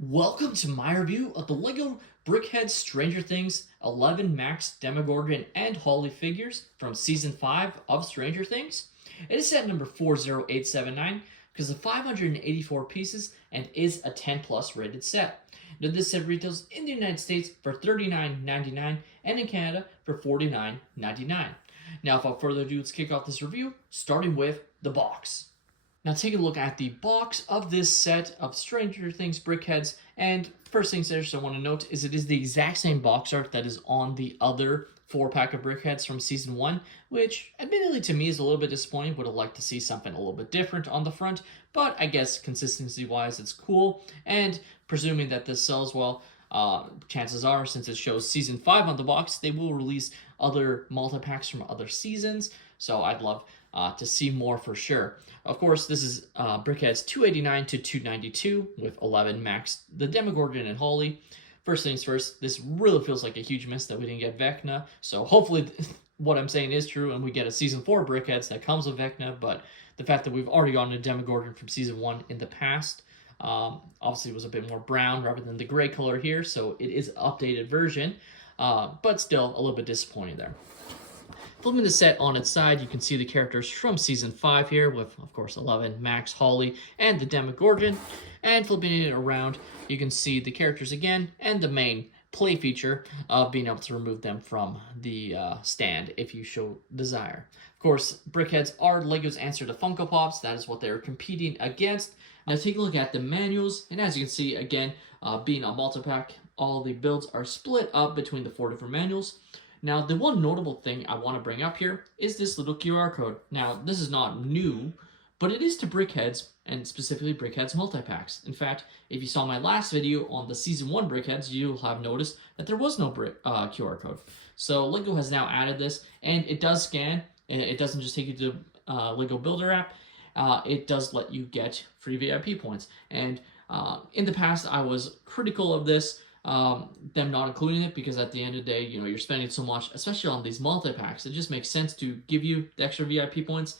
Welcome to my review of the LEGO Brickheads Stranger Things 11 Max Demogorgon and Holly figures from Season 5 of Stranger Things. It is set number 40879 because of 584 pieces and is a 10 plus rated set. Now this set retails in the United States for $39.99 and in Canada for $49.99. Now without further ado, let's kick off this review starting with the box. Now take a look at the box of this set of Stranger Things Brickheads, and first things I just want to note is it is the exact same box art that is on the other 4-pack of Brickheads from Season 1, which admittedly to me is a little bit disappointing. Would have liked to see something a little bit different on the front, but I guess consistency-wise it's cool, and presuming that this sells well, chances are, since it shows Season 5 on the box, they will release other multi-packs from other seasons, so I'd love to see more for sure. Of course, this is Brickheads 289 to 292 with 11 Max, the Demogorgon and Holly. First things first, this really feels like a huge miss that we didn't get Vecna, so hopefully what I'm saying is true and we get a Season 4 Brickheads that comes with Vecna, but the fact that we've already gotten a Demogorgon from Season 1 in the past, obviously was a bit more brown rather than the gray color here, so it is an updated version, but still a little bit disappointing there. Flipping the set on its side, you can see the characters from Season 5 here with, of course, 11, Max, Holly, and the Demogorgon. And flipping it around, you can see the characters again and the main play feature of being able to remove them from the stand if you show desire. Of course, Brickheads are LEGO's answer to Funko Pops. That is what they're competing against. Now take a look at the manuals, and as you can see, again, being a multi-pack, all the builds are split up between the 4 different manuals. Now, the one notable thing I want to bring up here is this little QR code. Now, this is not new, but it is to Brickheads, and specifically Brickheads multi-packs. In fact, if you saw my last video on the Season 1 Brickheads, you'll have noticed that there was no QR code. So LEGO has now added this, and it does scan. It doesn't just take you to the LEGO Builder app. It does let you get free VIP points. And in the past, I was critical of this, them not including it, because at the end of the day, you know, you're spending so much, especially on these multi-packs, it just makes sense to give you the extra VIP points.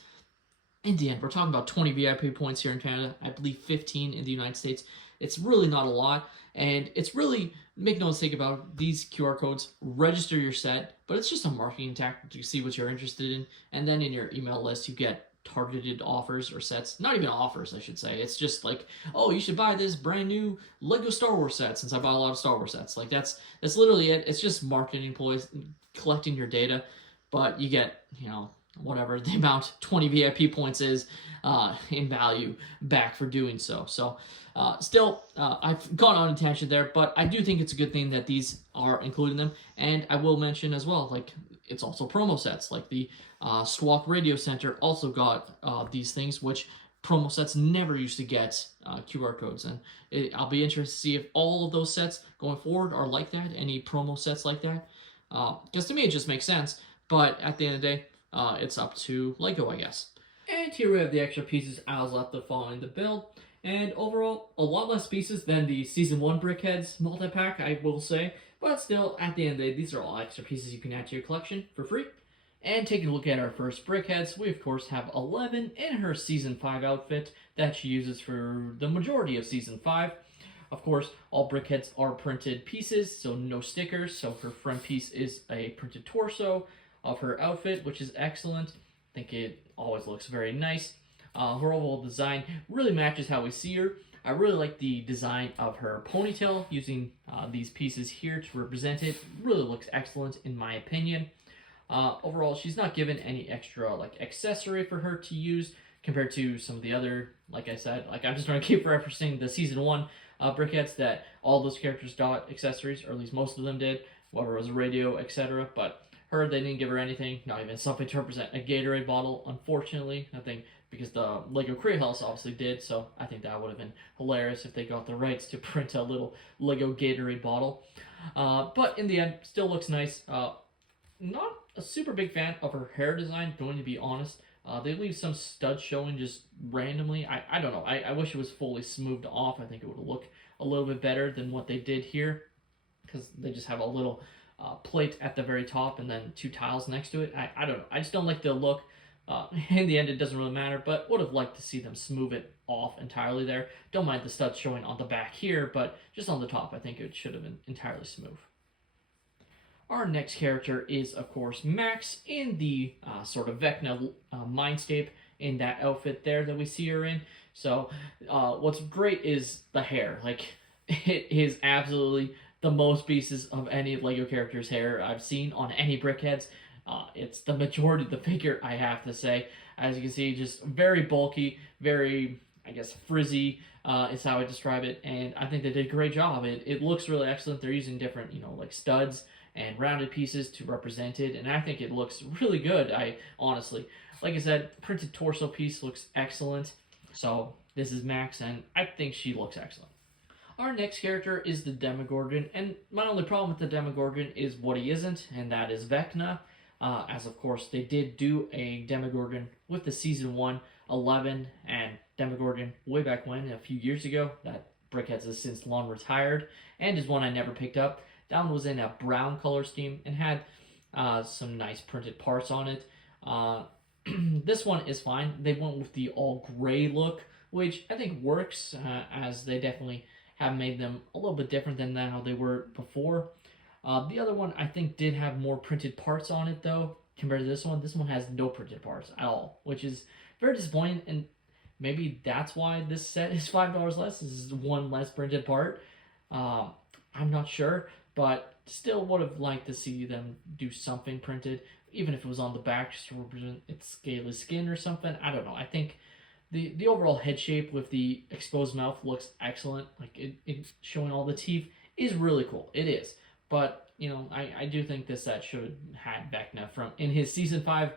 In the end, we're talking about 20 VIP points here in Canada, I believe 15 in the United States. It's really not a lot, and it's really, make no mistake about these QR codes, register your set, but it's just a marketing tactic to see what you're interested in, and then in your email list you get targeted offers or sets. Not even offers, I should say. It's just like, oh, you should buy this brand new Lego Star Wars set, since I buy a lot of Star Wars sets. Like that's literally it. It's just marketing employees collecting your data, but you get, you know, whatever the amount 20 VIP points is in value back for doing so. So still, I've gone on a tangent there, but I do think it's a good thing that these are including them. And I will mention as well, like, it's also promo sets, like the Squawk Radio Center also got these things, which promo sets never used to get QR codes. And I'll be interested to see if all of those sets going forward are like that, any promo sets like that. Because to me, it just makes sense. But at the end of the day, it's up to LEGO, I guess. And here we have the extra pieces I was left of following the build. And overall, a lot less pieces than the Season 1 Brickheads multi-pack, I will say. But still, at the end of the day, these are all extra pieces you can add to your collection for free. And taking a look at our first Brickheads, we of course have 11 in her Season 5 outfit that she uses for the majority of Season 5. Of course, all Brickheads are printed pieces, so no stickers. So her front piece is a printed torso of her outfit, which is excellent. I think it always looks very nice. Her overall design really matches how we see her. I really like the design of her ponytail, using these pieces here to represent it. Really looks excellent in my opinion. Overall, she's not given any extra like accessory for her to use compared to some of the other, like I said, like I'm just going to keep referencing the Season 1 Brickheads, that all those characters got accessories, or at least most of them did, whether it was a radio, etc. But her, they didn't give her anything, not even something to represent a Gatorade bottle, unfortunately. Nothing, because the Lego Crate House obviously did, so I think that would have been hilarious if they got the rights to print a little Lego Gatorade bottle. But in the end, still looks nice. Not a super big fan of her hair design, going to be honest. They leave some studs showing just randomly. I don't know. I wish it was fully smoothed off. I think it would look a little bit better than what they did here, because they just have a little plate at the very top and then 2 tiles next to it. I don't know. I just don't like the look, In the end, it doesn't really matter, but would have liked to see them smooth it off entirely there. Don't mind the studs showing on the back here, but just on the top, I think it should have been entirely smooth. Our next character is, of course, Max in the sort of Vecna mindscape in that outfit there that we see her in. So, what's great is the hair. Like, it is absolutely the most pieces of any Lego character's hair I've seen on any Brickheads. It's the majority of the figure, I have to say. As you can see, just very bulky, very, I guess, frizzy is how I describe it. And I think they did a great job. It looks really excellent. They're using different, like studs and rounded pieces to represent it. And I think it looks really good, honestly. Like I said, printed torso piece looks excellent. So this is Max, and I think she looks excellent. Our next character is the Demogorgon, and my only problem with the Demogorgon is what he isn't, and that is Vecna. As of course, they did do a Demogorgon with the Season 1, 11, and Demogorgon way back when, a few years ago, that Brickheads has since long retired, and is one I never picked up. That one was in a brown color scheme and had some nice printed parts on it. This one is fine. They went with the all gray look, which I think works, as they definitely have made them a little bit different than how they were before. The other one I think did have more printed parts on it though, compared to this one. This one has no printed parts at all, which is very disappointing, and maybe that's why this set is $5 less. This is one less printed part. I'm not sure, but still would have liked to see them do something printed, even if it was on the back just to represent its scaly skin or something. I don't know. I think the overall head shape with the exposed mouth looks excellent. Like it showing all the teeth is really cool. It is. But, I do think this set should have had Vecna from in his Season 5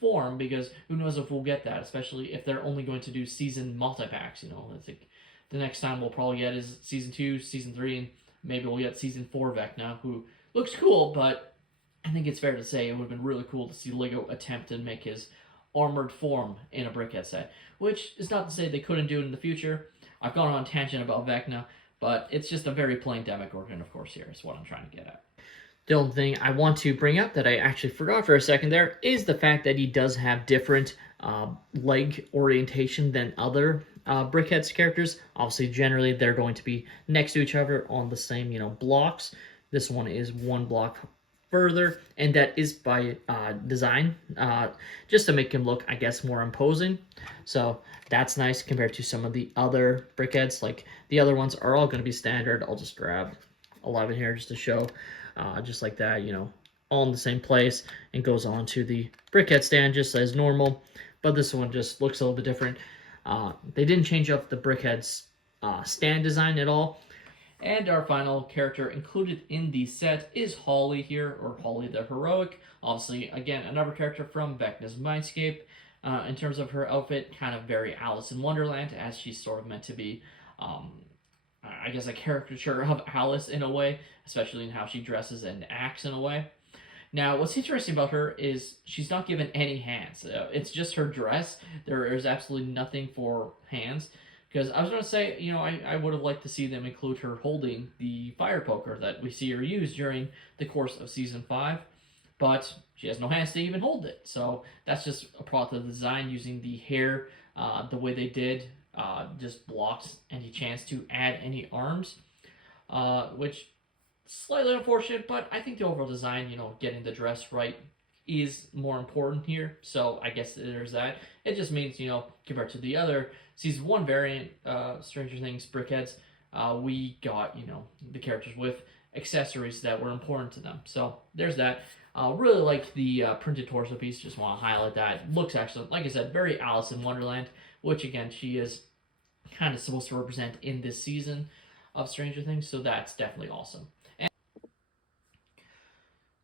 form, because who knows if we'll get that, especially if they're only going to do season multi-packs. I think the next time we'll probably get is Season 2, Season 3, and maybe we'll get Season 4 Vecna, who looks cool, but I think it's fair to say it would have been really cool to see LEGO attempt to make his armored form in a Brickhead set, which is not to say they couldn't do it in the future. I've gone on a tangent about Vecna, but it's just a very plain Demogorgon, of course, here is what I'm trying to get at. The only thing I want to bring up that I actually forgot for a second there is the fact that he does have different leg orientation than other Brickheads characters. Obviously, generally, they're going to be next to each other on the same, blocks. This one is one block further, and that is by design, just to make him look, I guess, more imposing. So that's nice compared to some of the other Brickheads. Like, the other ones are all going to be standard. I'll just grab 11 here just to show, just like that, all in the same place, and goes on to the Brickhead stand just as normal. But this one just looks a little bit different. They didn't change up the Brickhead's stand design at all. And our final character included in the set is Holly here, or Holly the Heroic. Obviously, again, another character from Vecna's Mindscape. In terms of her outfit, kind of very Alice in Wonderland, as she's sort of meant to be, I guess, a caricature of Alice in a way, especially in how she dresses and acts in a way. Now, what's interesting about her is she's not given any hands. It's just her dress. There is absolutely nothing for hands. Because I was going to say, I would have liked to see them include her holding the fire poker that we see her use during the course of Season 5. But she has no hands to even hold it. So that's just a product of the design, using the hair the way they did. Just blocks any chance to add any arms. Which, slightly unfortunate, but I think the overall design, getting the dress right is more important here. So I guess there's that. It just means, compared to the other Season 1 variant, Stranger Things Brickheads, we got, the characters with accessories that were important to them. So there's that. Really like the printed torso piece. Just want to highlight that. Looks excellent. Like I said, very Alice in Wonderland, which again, she is kind of supposed to represent in this season of Stranger Things. So that's definitely awesome.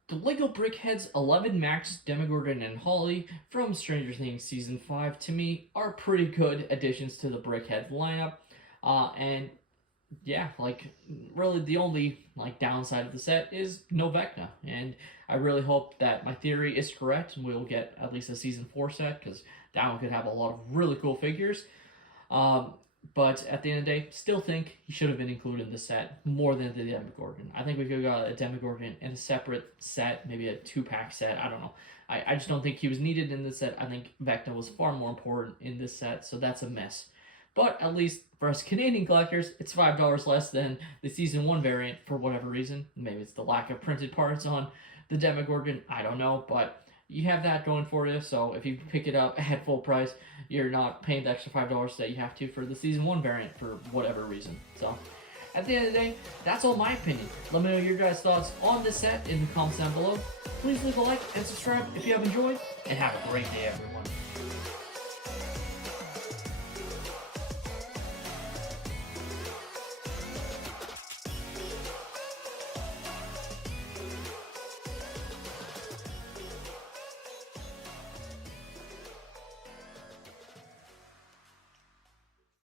The LEGO Brickheads 11 Max, Demogorgon, and Holly from Stranger Things Season 5, to me, are pretty good additions to the Brickhead lineup. And yeah, really the only, downside of the set is no Vecna. And I really hope that my theory is correct, and we'll get at least a Season 4 set, because that one could have a lot of really cool figures. But at the end of the day, still think he should have been included in the set more than the Demogorgon. I think we could have got a Demogorgon in a separate set, maybe a 2-pack set. I don't know. I just don't think he was needed in this set. I think Vecna was far more important in this set, so that's a miss. But at least for us Canadian collectors, it's $5 less than the Season 1 variant for whatever reason. Maybe it's the lack of printed parts on the Demogorgon. I don't know, but you have that going for you. So if you pick it up at full price, you're not paying the extra $5 that you have to for the Season 1 variant for whatever reason. So at the end of the day, that's all my opinion. Let me know your guys' thoughts on this set in the comments down below. Please leave a like and subscribe if you have enjoyed, and have a great day, everyone.